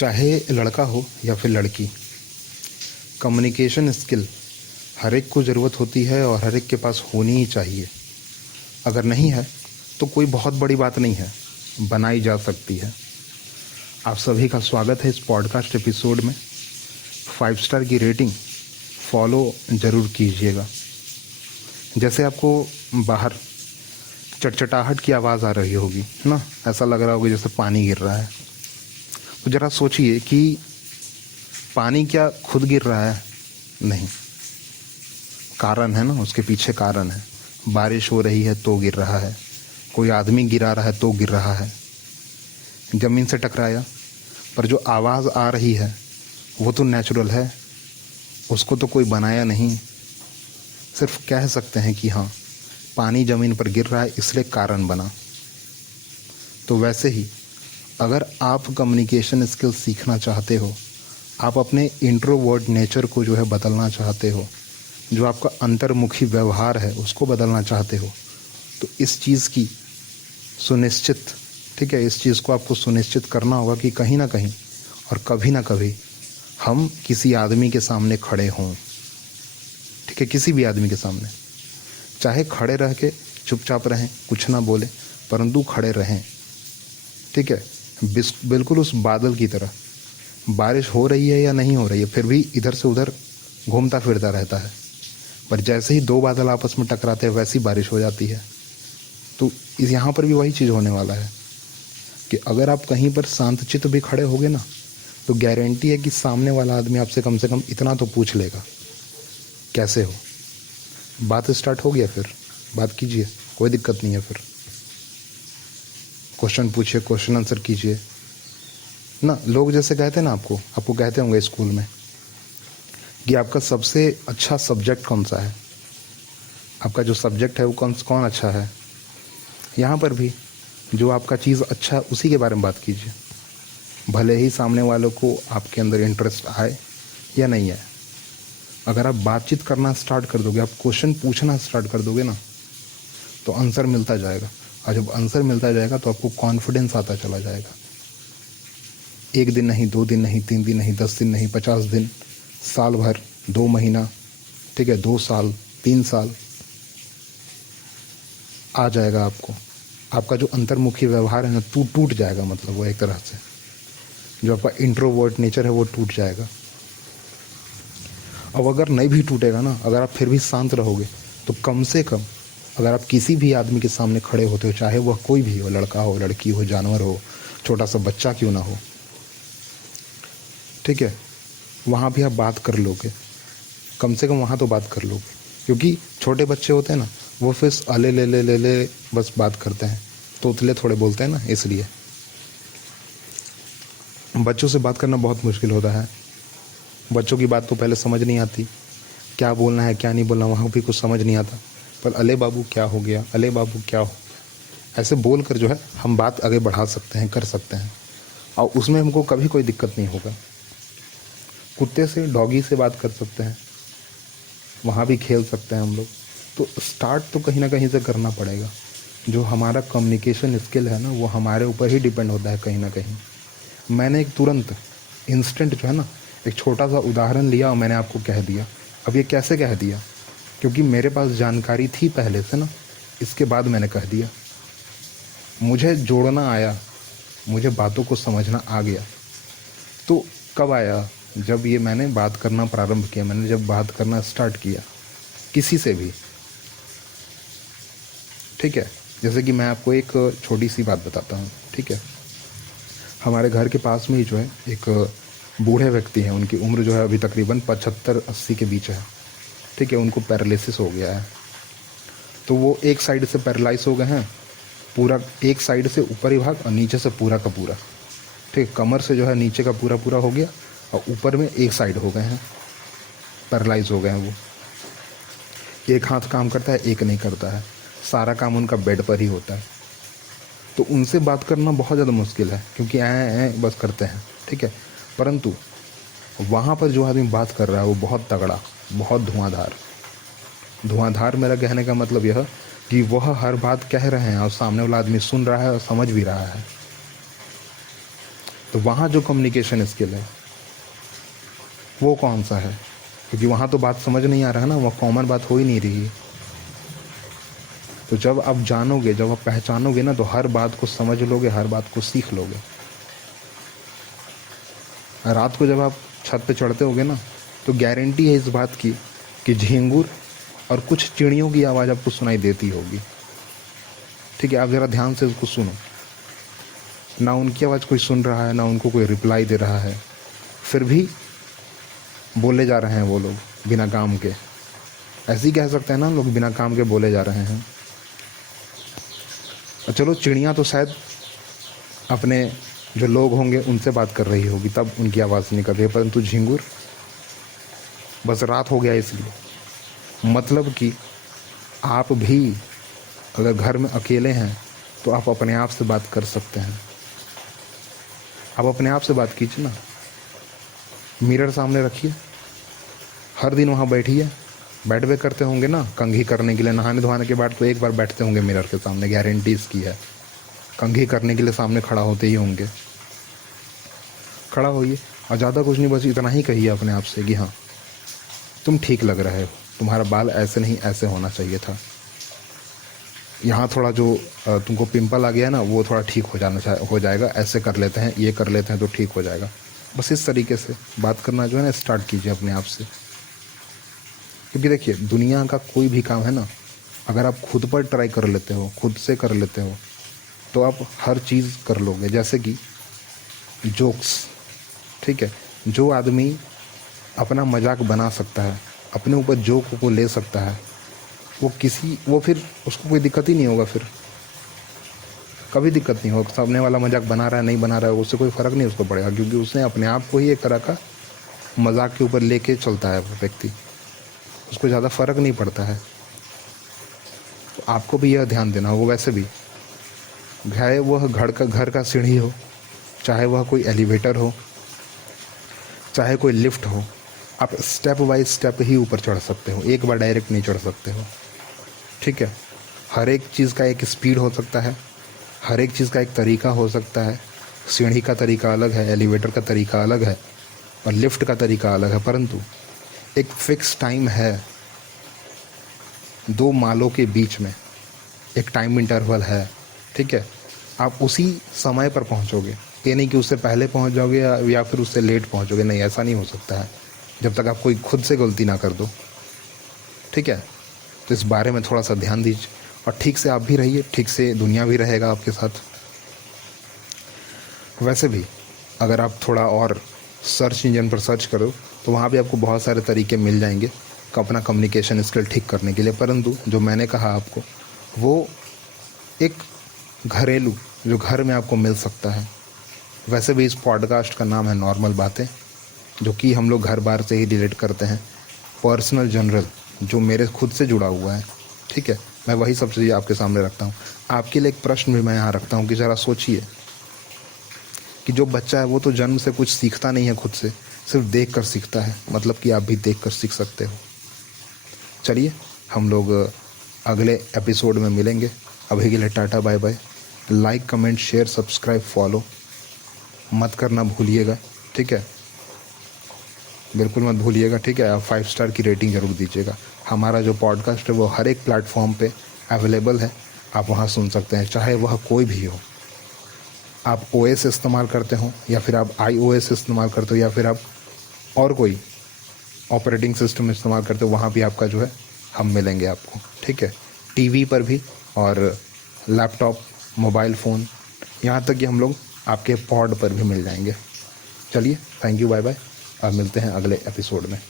चाहे लड़का हो या फिर लड़की, कम्युनिकेशन स्किल हर एक को ज़रूरत होती है और हर एक के पास होनी ही चाहिए। अगर नहीं है तो कोई बहुत बड़ी बात नहीं है, बनाई जा सकती है। आप सभी का स्वागत है इस पॉडकास्ट एपिसोड में। 5 स्टार की रेटिंग फॉलो ज़रूर कीजिएगा। जैसे आपको बाहर चटचटाहट की आवाज़ आ रही होगी ना, ऐसा लग रहा होगा जैसे पानी गिर रहा है। तो ज़रा सोचिए कि पानी क्या खुद गिर रहा है? नहीं, कारण है ना, उसके पीछे कारण है। बारिश हो रही है तो गिर रहा है, कोई आदमी गिरा रहा है तो गिर रहा है, ज़मीन से टकराया। पर जो आवाज़ आ रही है वो तो नेचुरल है, उसको तो कोई बनाया नहीं। सिर्फ कह सकते हैं कि हाँ, पानी ज़मीन पर गिर रहा है इसलिए कारण बना। तो वैसे ही अगर आप कम्युनिकेशन स्किल सीखना चाहते हो, आप अपने इंट्रोवर्ट नेचर को जो है बदलना चाहते हो, जो आपका अंतर्मुखी व्यवहार है उसको बदलना चाहते हो, तो इस चीज़ की सुनिश्चित, ठीक है, इस चीज़ को आपको सुनिश्चित करना होगा कि कहीं ना कहीं और कभी ना कभी हम किसी आदमी के सामने खड़े हों। ठीक है, किसी भी आदमी के सामने, चाहे खड़े रह के चुपचाप रहें, कुछ ना बोलें, परंतु खड़े रहें। ठीक है, बिल्कुल उस बादल की तरह, बारिश हो रही है या नहीं हो रही है फिर भी इधर से उधर घूमता फिरता रहता है, पर जैसे ही 2 बादल आपस में टकराते हैं वैसी बारिश हो जाती है। तो यहाँ पर भी वही चीज़ होने वाला है कि अगर आप कहीं पर शांतचित्त भी खड़े होगे ना, तो गारंटी है कि सामने वाला आदमी आपसे कम से कम इतना तो पूछ लेगा, कैसे हो। बात स्टार्ट हो गया, फिर बात कीजिए, कोई दिक्कत नहीं है। फिर क्वेश्चन पूछिए, क्वेश्चन आंसर कीजिए ना। लोग जैसे कहते हैं ना, आपको कहते होंगे स्कूल में कि आपका सबसे अच्छा सब्जेक्ट कौन सा है, आपका जो सब्जेक्ट है वो कौन अच्छा है। यहाँ पर भी जो आपका चीज़ अच्छा है उसी के बारे में बात कीजिए, भले ही सामने वालों को आपके अंदर इंटरेस्ट आए या नहीं आए। अगर आप बातचीत करना स्टार्ट कर दोगे, आप क्वेश्चन पूछना स्टार्ट कर दोगे ना, तो आंसर मिलता जाएगा। और जब आंसर मिलता जाएगा तो आपको कॉन्फिडेंस आता चला जाएगा। 1 दिन नहीं, 2 दिन नहीं, 3 दिन नहीं, 10 दिन नहीं, 50 दिन, साल भर, 2 महीना, ठीक है, 2 साल, 3 साल आ जाएगा आपको। आपका जो अंतर्मुखी व्यवहार है ना, टूट जाएगा। मतलब वो एक तरह से जो आपका इंट्रोवर्ट नेचर है वो टूट जाएगा। अब अगर नहीं भी टूटेगा ना, अगर आप फिर भी शांत रहोगे, तो कम से कम अगर आप किसी भी आदमी के सामने खड़े होते हो, चाहे वह कोई भी हो, लड़का हो, लड़की हो, जानवर हो, छोटा सा बच्चा क्यों ना हो, ठीक है, वहाँ भी आप बात कर लोगे। कम से कम वहाँ तो बात कर लोगे, क्योंकि छोटे बच्चे होते हैं ना, वो फिर अले ले ले ले ले बस बात करते हैं, तोतले थोड़े बोलते हैं ना, इसलिए बच्चों से बात करना बहुत मुश्किल होता है। बच्चों की बात तो पहले समझ नहीं आती, क्या बोलना है क्या नहीं बोलना, वहाँ भी कुछ समझ नहीं आता। पर अले बाबू क्या हो गया, अले बाबू क्या हो, ऐसे बोल कर जो है हम बात आगे बढ़ा सकते हैं, कर सकते हैं, और उसमें हमको कभी कोई दिक्कत नहीं होगा। कुत्ते से, डॉगी से बात कर सकते हैं, वहाँ भी खेल सकते हैं हम लोग। तो स्टार्ट तो कहीं ना कहीं से करना पड़ेगा। जो हमारा कम्युनिकेशन स्किल है ना, वो हमारे ऊपर ही डिपेंड होता है कहीं ना कहीं। मैंने एक तुरंत इंस्टेंट जो है ना, एक छोटा सा उदाहरण लिया और मैंने आपको कह दिया। अब ये कैसे कह दिया? क्योंकि मेरे पास जानकारी थी पहले से ना, इसके बाद मैंने कह दिया। मुझे जोड़ना आया, मुझे बातों को समझना आ गया। तो कब आया? जब ये मैंने बात करना प्रारंभ किया, मैंने जब बात करना स्टार्ट किया किसी से भी। ठीक है, जैसे कि मैं आपको एक छोटी सी बात बताता हूँ। ठीक है, हमारे घर के पास में ही जो है एक बूढ़े व्यक्ति हैं, उनकी उम्र जो है अभी तकरीबन 75-80 के बीच है। ठीक है, उनको पैरालिसिस हो गया है। तो वो एक साइड से पैरालाइज हो गए हैं, पूरा एक साइड से ऊपरी भाग और नीचे से पूरा का पूरा। ठीक, कमर से जो है नीचे का पूरा पूरा हो गया और ऊपर में एक साइड हो गए हैं, पैरालाइज हो गए हैं। वो एक हाथ काम करता है, एक नहीं करता है, सारा काम उनका बेड पर ही होता है। तो उनसे बात करना बहुत ज़्यादा मुश्किल है, क्योंकि ऐ बस करते हैं। ठीक है, परंतु वहाँ पर जो आदमी बात कर रहा है वो बहुत तगड़ा, बहुत धुआंधार। मेरा कहने का मतलब यह कि वह हर बात कह रहे हैं और सामने वाला आदमी सुन रहा है और समझ भी रहा है। तो वहाँ जो कम्युनिकेशन स्किल है वो कौन सा है? क्योंकि वहाँ तो बात समझ नहीं आ रहा है ना, वह कॉमन बात हो ही नहीं रही है। तो जब आप जानोगे, जब आप पहचानोगे ना, तो हर बात को समझ लोगे, हर बात को सीख लोगे। रात को जब आप छत पे चढ़ते होगे ना, तो गारंटी है इस बात की कि झींगुर और कुछ चिड़ियों की आवाज़ आपको सुनाई देती होगी। ठीक है, आप ज़रा ध्यान से उसको सुनो। ना उनकी आवाज़ कोई सुन रहा है, ना उनको कोई रिप्लाई दे रहा है, फिर भी बोले जा रहे हैं वो लोग बिना काम के। ऐसे ही कह सकते हैं ना, लोग बिना काम के बोले जा रहे हैं। और चलो, चिड़ियाँ तो शायद अपने जो लोग होंगे उनसे बात कर रही होगी, तब उनकी आवाज़ निकल रही है, परंतु झिंगुर बस रात हो गया इसलिए। मतलब कि आप भी अगर घर में अकेले हैं तो आप अपने आप से बात कर सकते हैं। आप अपने आप से बात कीजिए ना, मिरर सामने रखिए, हर दिन वहाँ बैठिए। बैठ वे करते होंगे ना कंघी करने के लिए, नहाने धोने के बाद तो एक बार बैठते होंगे मिरर के सामने, गारंटी इसकी है। कंघी करने के लिए सामने खड़ा होते ही होंगे। खड़ा होइए और ज़्यादा कुछ नहीं, बस इतना ही कहिए अपने आप से कि हाँ, तुम ठीक लग रहे हो, तुम्हारा बाल ऐसे नहीं ऐसे होना चाहिए था, यहाँ थोड़ा जो तुमको पिंपल आ गया है ना, वो थोड़ा ठीक हो जाएगा, ऐसे कर लेते हैं, ये कर लेते हैं तो ठीक हो जाएगा। बस इस तरीके से बात करना जो है ना स्टार्ट कीजिए अपने आप से। क्योंकि देखिए, दुनिया का कोई भी काम है ना, अगर आप खुद पर ट्राई कर लेते हो, खुद से कर लेते हो, तो आप हर चीज़ कर लोगे। जैसे कि जोक्स, ठीक है, जो आदमी अपना मजाक बना सकता है, अपने ऊपर जोक को ले सकता है, वो फिर उसको कोई दिक्कत ही नहीं होगा, फिर कभी दिक्कत नहीं होगा। सामने वाला मजाक बना रहा है नहीं बना रहा है, उससे कोई फ़र्क नहीं उसको पड़ेगा, क्योंकि उसने अपने आप को ही एक तरह का मजाक के ऊपर लेके चलता है वो व्यक्ति, उसको ज़्यादा फ़र्क नहीं पड़ता है। तो आपको भी यह ध्यान देना होगा। वैसे भी चाहे वह घर का सीढ़ी हो, चाहे वह कोई एलिवेटर हो, चाहे कोई लिफ्ट हो, आप स्टेप बाय स्टेप ही ऊपर चढ़ सकते हो, एक बार डायरेक्ट नहीं चढ़ सकते हो। ठीक है, हर एक चीज़ का एक स्पीड हो सकता है, हर एक चीज़ का एक तरीका हो सकता है। सीढ़ी का तरीका अलग है, एलिवेटर का तरीका अलग है, और लिफ्ट का तरीका अलग है, परंतु एक फ़िक्स टाइम है। 2 मालों के बीच में एक टाइम इंटरवल है। ठीक है, आप उसी समय पर पहुंचोगे, ये नहीं कि उससे पहले पहुंच जाओगे या फिर उससे लेट पहुंचोगे। नहीं, ऐसा नहीं हो सकता है जब तक आप कोई खुद से गलती ना कर दो। ठीक है, तो इस बारे में थोड़ा सा ध्यान दीजिए, और ठीक से आप भी रहिए, ठीक से दुनिया भी रहेगा आपके साथ। वैसे भी अगर आप थोड़ा और सर्च इंजन पर सर्च करो तो वहाँ भी आपको बहुत सारे तरीके मिल जाएंगे अपना कम्युनिकेशन स्किल ठीक करने के लिए, परंतु जो मैंने कहा आपको, वो एक घरेलू जो घर में आपको मिल सकता है। वैसे भी इस पॉडकास्ट का नाम है नॉर्मल बातें, जो कि हम लोग घर बार से ही रिलेट करते हैं, पर्सनल जनरल जो मेरे खुद से जुड़ा हुआ है। ठीक है, मैं वही सब चीज़ें आपके सामने रखता हूँ। आपके लिए एक प्रश्न भी मैं यहाँ रखता हूँ कि ज़रा सोचिए कि जो बच्चा है वो तो जन्म से कुछ सीखता नहीं है खुद से, सिर्फ देख कर सीखता है। मतलब कि आप भी देख कर सीख सकते हो। चलिए, हम लोग अगले एपिसोड में मिलेंगे। अभी के लिए tata bye bye. Like comment share subscribe follow मत करना भूलिएगा। ठीक है, बिल्कुल मत भूलिएगा। ठीक है, आप 5 स्टार की रेटिंग ज़रूर दीजिएगा। हमारा जो पॉडकास्ट है वो हर एक प्लेटफॉर्म पे अवेलेबल है, आप वहाँ सुन सकते हैं, चाहे वह कोई भी हो। आप OS इस्तेमाल करते हो, या फिर आप iOS इस्तेमाल करते हो, या फिर आप और कोई ऑपरेटिंग सिस्टम इस्तेमाल करते हो, वहाँ भी आपका जो है हम मिलेंगे आपको। ठीक है, टीवी पर भी और लैपटॉप मोबाइल फ़ोन, यहाँ तक कि हम लोग आपके पॉड पर भी मिल जाएंगे। चलिए, थैंक यू, बाय बाय, और मिलते हैं अगले एपिसोड में।